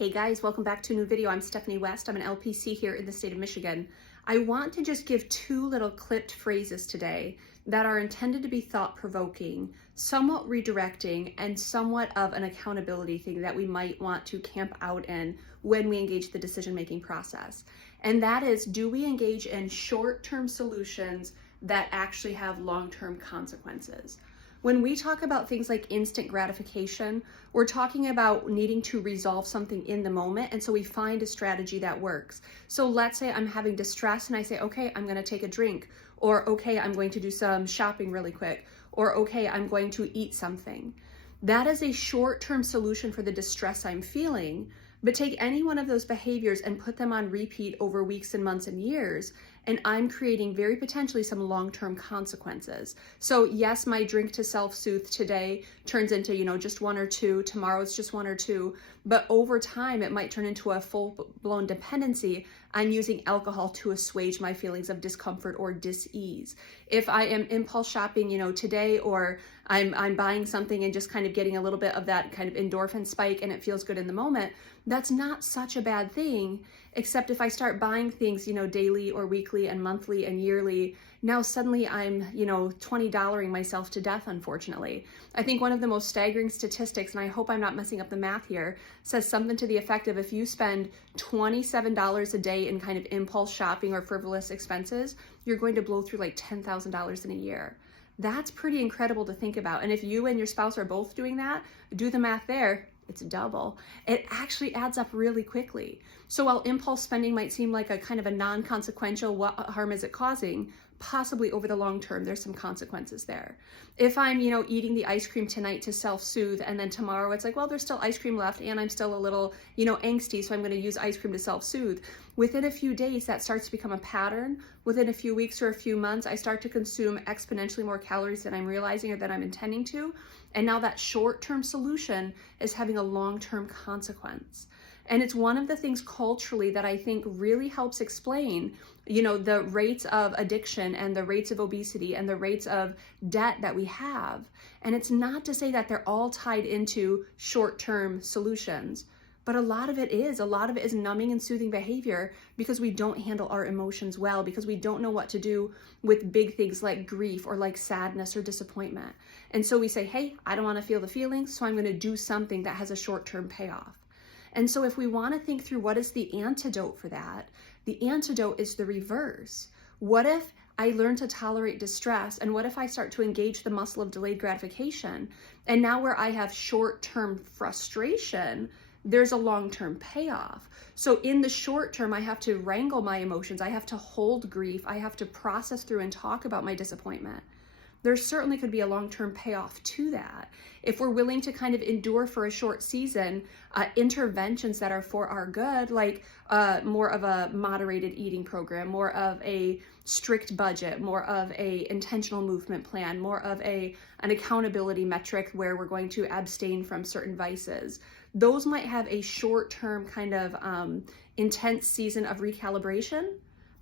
Hey guys, welcome back to a new video. I'm Stephanie West. I'm an LPC here in the state of Michigan. I want to just give two little clipped phrases today that are intended to be thought-provoking, somewhat redirecting, and somewhat of an accountability thing that we might want to camp out in when we engage the decision-making process. And that is, do we engage in short-term solutions that actually have long-term consequences? When we talk about things like instant gratification, we're talking about needing to resolve something in the moment, and so we find a strategy that works. So let's say I'm having distress and I say, okay, I'm gonna take a drink, or okay, I'm going to do some shopping really quick, or okay, I'm going to eat something. That is a short-term solution for the distress I'm feeling, but take any one of those behaviors and put them on repeat over weeks and months and years, and I'm creating very potentially some long-term consequences. So yes, my drink to self-soothe today turns into, just one or two, tomorrow it's just one or two, but over time it might turn into a full-blown dependency on using alcohol to assuage my feelings of discomfort or dis-ease. If I am impulse shopping, today, or I'm buying something and just kind of getting a little bit of that kind of endorphin spike and it feels good in the moment, that's not such a bad thing, except if I start buying things, daily or weekly and monthly and yearly, now suddenly I'm, $20-ing myself to death, unfortunately. I think one of the most staggering statistics, and I hope I'm not messing up the math here, says something to the effect of if you spend $27 a day in kind of impulse shopping or frivolous expenses, you're going to blow through like $10,000 in a year. That's pretty incredible to think about. And if you and your spouse are both doing that, do the math there. It's double. It actually adds up really quickly. So while impulse spending might seem like a kind of a non-consequential, what harm is it causing? Possibly over the long term, there's some consequences there. If I'm, eating the ice cream tonight to self-soothe, and then tomorrow it's like, well, there's still ice cream left and I'm still a little, angsty, so I'm going to use ice cream to self-soothe. Within a few days, that starts to become a pattern. Within a few weeks or a few months, I start to consume exponentially more calories than I'm realizing or that I'm intending to. And now that short-term solution is having a long-term consequence. And it's one of the things culturally that I think really helps explain, the rates of addiction and the rates of obesity and the rates of debt that we have. And it's not to say that they're all tied into short-term solutions, but a lot of it is numbing and soothing behavior because we don't handle our emotions well, because we don't know what to do with big things like grief or like sadness or disappointment. And so we say, hey, I don't want to feel the feelings, so I'm going to do something that has a short-term payoff. And so if we want to think through what is the antidote for that, the antidote is the reverse. What if I learn to tolerate distress, and what if I start to engage the muscle of delayed gratification? And now where I have short-term frustration, there's a long-term payoff. So in the short term, I have to wrangle my emotions. I have to hold grief. I have to process through and talk about my disappointment. There certainly could be a long-term payoff to that. If we're willing to kind of endure for a short season, interventions that are for our good, like more of a moderated eating program, more of a strict budget, more of a intentional movement plan, more of an accountability metric where we're going to abstain from certain vices. Those might have a short-term kind of intense season of recalibration,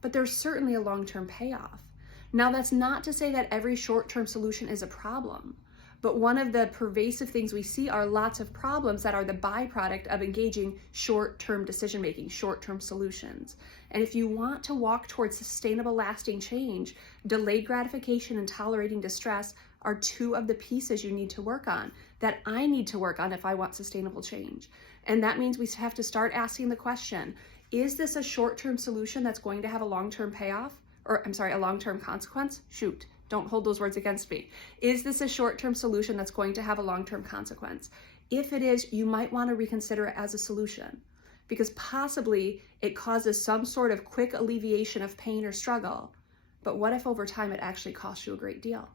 but there's certainly a long-term payoff. Now, that's not to say that every short-term solution is a problem, but one of the pervasive things we see are lots of problems that are the byproduct of engaging short-term decision-making, short-term solutions. And if you want to walk towards sustainable, lasting change, delayed gratification and tolerating distress are two of the pieces you need to work on, that I need to work on if I want sustainable change. And that means we have to start asking the question, is this a short-term solution that's going to have a long-term payoff? Or a long-term consequence? Shoot, don't hold those words against me. Is this a short-term solution that's going to have a long-term consequence? If it is, you might want to reconsider it as a solution, because possibly it causes some sort of quick alleviation of pain or struggle. But what if over time it actually costs you a great deal?